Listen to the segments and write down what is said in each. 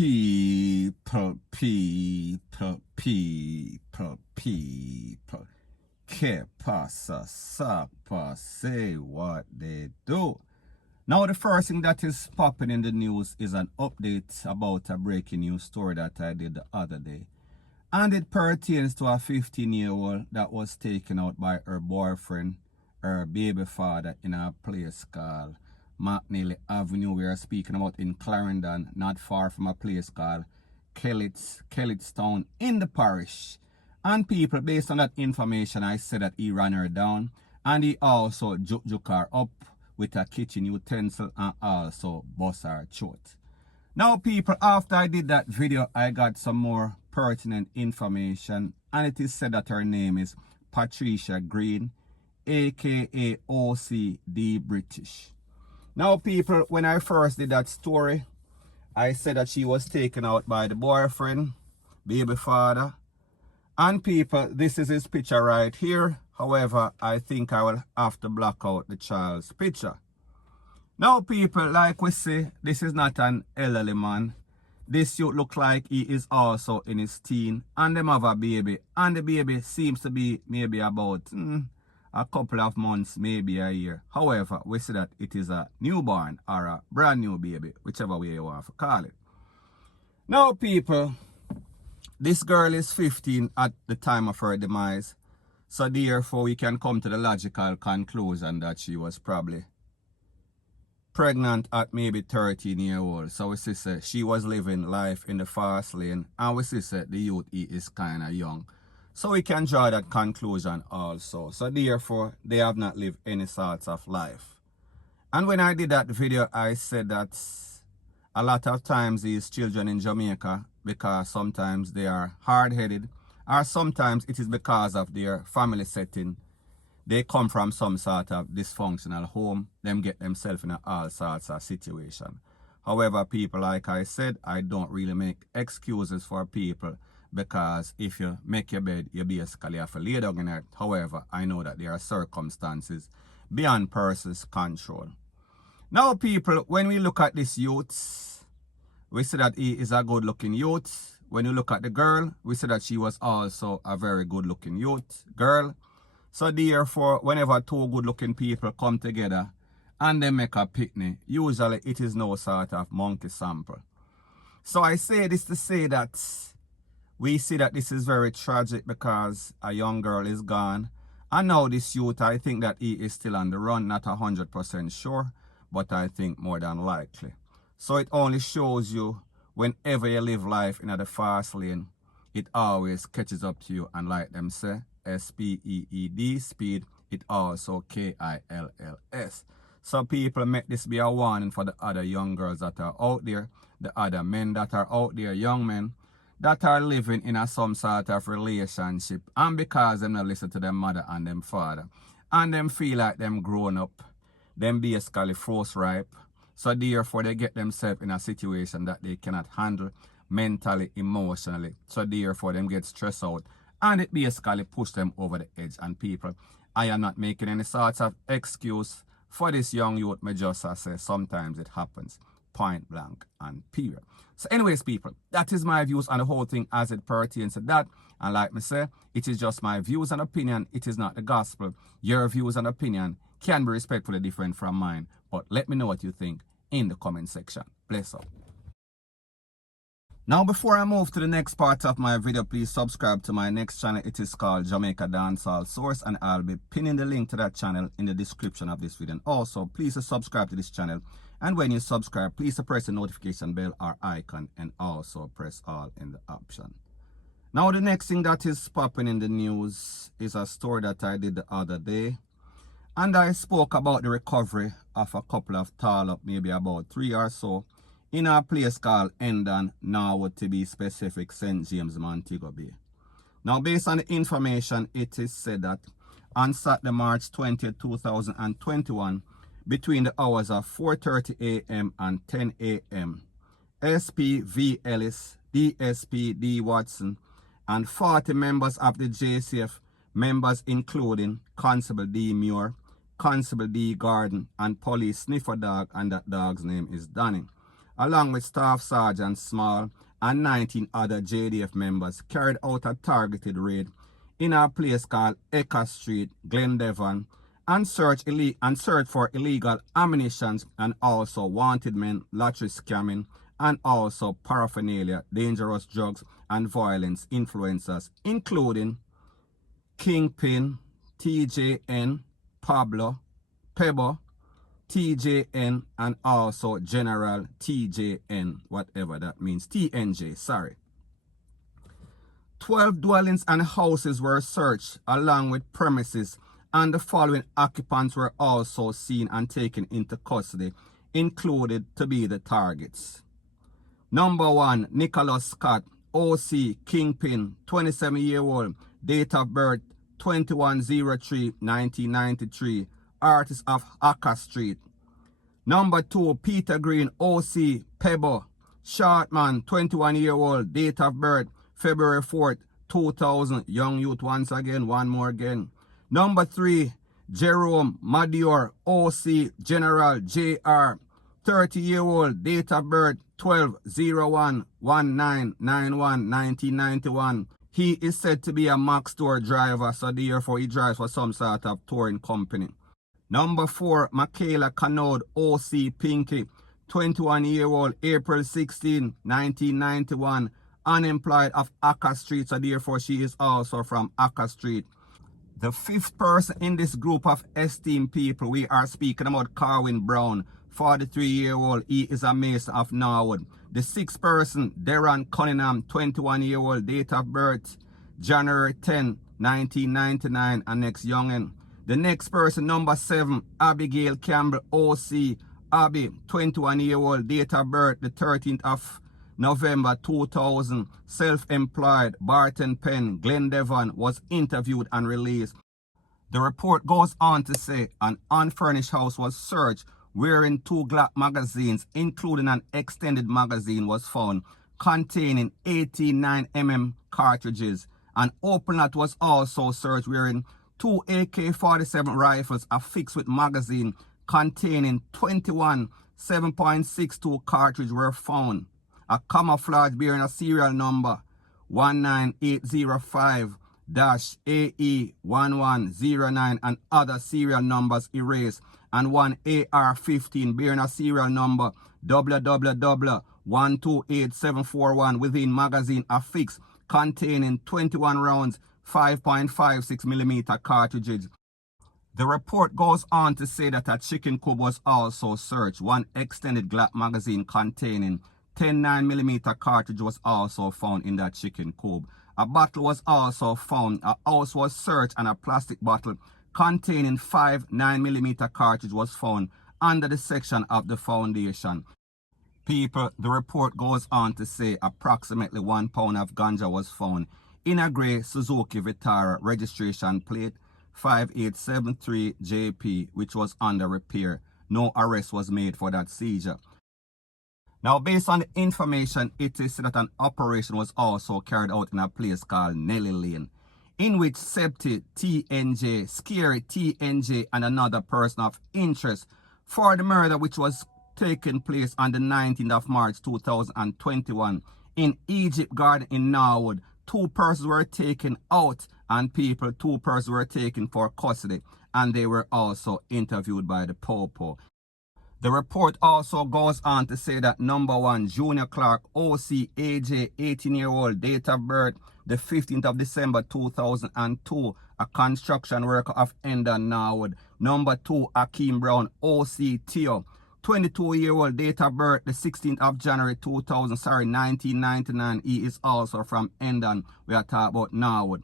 People. Que pasa, sapa, say what they do. Now, the first thing that is popping in the news is an update about a breaking news story that I did the other day. And it pertains to a 15-year-old that was taken out by her boyfriend, her baby father, in a place called McNeely Avenue. We are speaking about in Clarendon, not far from a place called Kellitstown in the parish. And people, based on that information, I said that he ran her down and he also juke her up with a kitchen utensil and also bust her throat. Now people, after I did that video, I got some more pertinent information, and it is said that her name is Patricia Green, aka OCD British. Now people, when I first did that story, I said that she was taken out by the boyfriend, baby father. And people, this is his picture right here. However, I think I will have to block out the child's picture. Now people, like we say, this is not an elderly man. This youth look like he is also in his teen, and them have a baby, and the baby seems to be maybe about a couple of months, maybe a year. However, we see that it is a newborn or a brand new baby, whichever way you want to call it. Now people, this girl is 15 at the time of her demise, so therefore we can come to the logical conclusion that she was probably pregnant at maybe 13-year-old. So we see she was living life in the fast lane, and we see the youth is kind of young. So we can draw that conclusion also. So therefore, they have not lived any sorts of life. And when I did that video, I said that a lot of times these children in Jamaica, because sometimes they are hard-headed, or sometimes it is because of their family setting, they come from some sort of dysfunctional home, them get themselves in all sorts of situation. However, people, like I said, I don't really make excuses for people, because if you make your bed, you basically have to lay down in it. However, I know that there are circumstances beyond person's control. Now, people, when we look at this youth, we see that he is a good-looking youth. When you look at the girl, we see that she was also a very good-looking youth girl. So therefore, whenever two good-looking people come together and they make a picnic, usually it is no sort of monkey sample. So I say this to say that we see that this is very tragic, because a young girl is gone. And now this youth, I think that he is still on the run, not 100% sure, but I think more than likely. So it only shows you, whenever you live life in the fast lane, it always catches up to you, and like them say, S-P-E-E-D, speed, it also K-I-L-L-S. So people, make this be a warning for the other young girls that are out there, the other men that are out there, young men, that are living in some sort of relationship, and because them not listen to their mother and them father, and them feel like them grown up, them basically force ripe, so therefore they get themselves in a situation that they cannot handle mentally, emotionally, so therefore them get stressed out, and it basically push them over the edge. And people, I am not making any sorts of excuse for this young youth. Me just say sometimes it happens, point blank and period. So anyways, people, that is my views on the whole thing as it pertains to that. And like me say, it is just my views and opinion. It is not the gospel. Your views and opinion can be respectfully different from mine. But let me know what you think in the comment section. Bless up. Now, before I move to the next part of my video, please subscribe to my next channel. It is called Jamaica Dancehall Source, and I'll be pinning the link to that channel in the description of this video. And also, please subscribe to this channel. And when you subscribe, please press the notification bell or icon, and also press all in the option. Now, the next thing that is popping in the news is a story that I did the other day. And I spoke about the recovery of a couple of tall up, maybe about 3 or so, in a place called Endon, Norwood, to be specific, St. James, Montego Bay. Now, based on the information, it is said that on Saturday, March 20, 2021, between the hours of 4:30 a.m. and 10 a.m., SP V. Ellis, DSP D. Watson, and 40 members of the JCF, members including Constable D. Muir, Constable D. Gordon, and police sniffer dog, and that dog's name is Danny, along with Staff Sergeant Small and 19 other JDF members, carried out a targeted raid in a place called Eka Street, Glendevon, and search for illegal ammunition and also wanted men, lottery scamming, and also paraphernalia, dangerous drugs, and violence influencers, including Kingpin, TJN, Pablo, Pebo, TJN, and also General TJN, whatever that means, TNJ, sorry. 12 dwellings and houses were searched along with premises, and the following occupants were also seen and taken into custody, included to be the targets. Number 1, Nicholas Scott, OC, Kingpin, 27-year-old, date of birth 21/03/1993, artist of Aka Street. Number 2, Peter Green, OC, Pebble, Shortman, 21-year-old, date of birth February 4th, 2000, young youth once again, one more again. Number 3, Jerome Madior, OC, General JR, 30-year-old, date of birth 12/01/1991. He is said to be a Max Tour driver, so therefore he drives for some sort of touring company. Number 4, Michaela Canode, OC, Pinky, 21-year-old, April 16, 1991, unemployed of Aka Street, so therefore she is also from Aka Street. The 5th person in this group of esteemed people, we are speaking about Carwin Brown, 43-year-old, he is a mason of Norwood. The 6th person, Darren Cunningham, 21-year-old, date of birth January 10, 1999, and next youngin. The next person, number 7, Abigail Campbell, OC, Abby, 21-year-old, date of birth the 13th of November 2000, self-employed, Barton Penn, Glendevon, was interviewed and released. The report goes on to say an unfurnished house was searched wherein 2 Glock magazines, including an extended magazine, was found containing 18 9mm cartridges. An open lot was also searched wherein 2 AK-47 rifles affixed with magazine containing 21 7.62 cartridges were found. A camouflage bearing a serial number 19805-AE1109 and other serial numbers erased, and 1 AR-15 bearing a serial number WWW128741 within magazine affixed containing 21 rounds 5.56mm cartridges. The report goes on to say that a chicken coop was also searched. 1 extended Glock magazine containing 10 9mm cartridge was also found in that chicken coop. A bottle was also found. A house was searched and a plastic bottle containing 5 9mm cartridge was found under the section of the foundation. People, the report goes on to say approximately 1 pound of ganja was found in a grey Suzuki Vitara registration plate 5873JP, which was under repair. No arrest was made for that seizure. Now, based on the information, it is said that an operation was also carried out in a place called Nelly Lane, in which Septi, TNJ, Scary TNJ, and another person of interest for the murder which was taking place on the 19th of March 2021 in Egypt Garden in Norwood. 2 persons were taken out and 2 persons were taken for custody, and they were also interviewed by the Popo. The report also goes on to say that number 1, Junior Clark, OC, AJ, 18-year-old, date of birth the 15th of December 2002, a construction worker of Endon, Norwood. Number 2, Akeem Brown, OC, Theo, 22-year-old, date of birth the 16th of January 1999. He is also from Endon. We are talking about Norwood.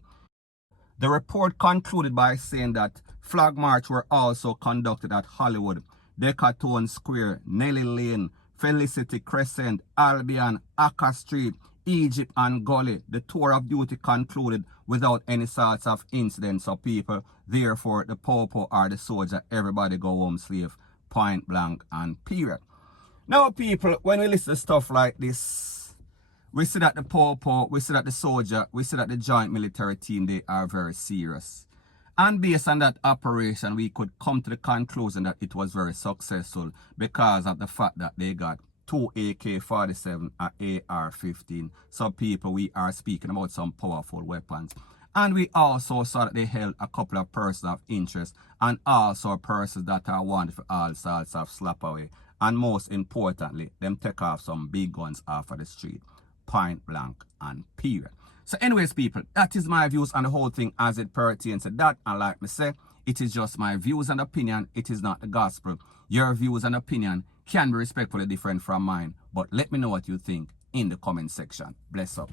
The report concluded by saying that flag march were also conducted at Hollywood, Decathlon Square, Nelly Lane, Felicity Crescent, Albion, Aka Street, Egypt, and Gully. The tour of duty concluded without any sorts of incidents. So people, therefore, the Popo are the soldier. Everybody go home slave, point blank and period. Now, people, when we listen to stuff like this, we see that the Popo, we see that the soldier, we see that the joint military team, they are very serious. And based on that operation, we could come to the conclusion that it was very successful because of the fact that they got 2 AK-47 and AR-15. So people, we are speaking about some powerful weapons. And we also saw that they held a couple of persons of interest and also persons that are wanted for all sorts of slap away. And most importantly, them take off some big guns off of the street. Point blank and period. So anyways, people, that is my views on the whole thing as it pertains to that. And like me say, it is just my views and opinion. It is not the gospel. Your views and opinion can be respectfully different from mine. But let me know what you think in the comment section. Bless up.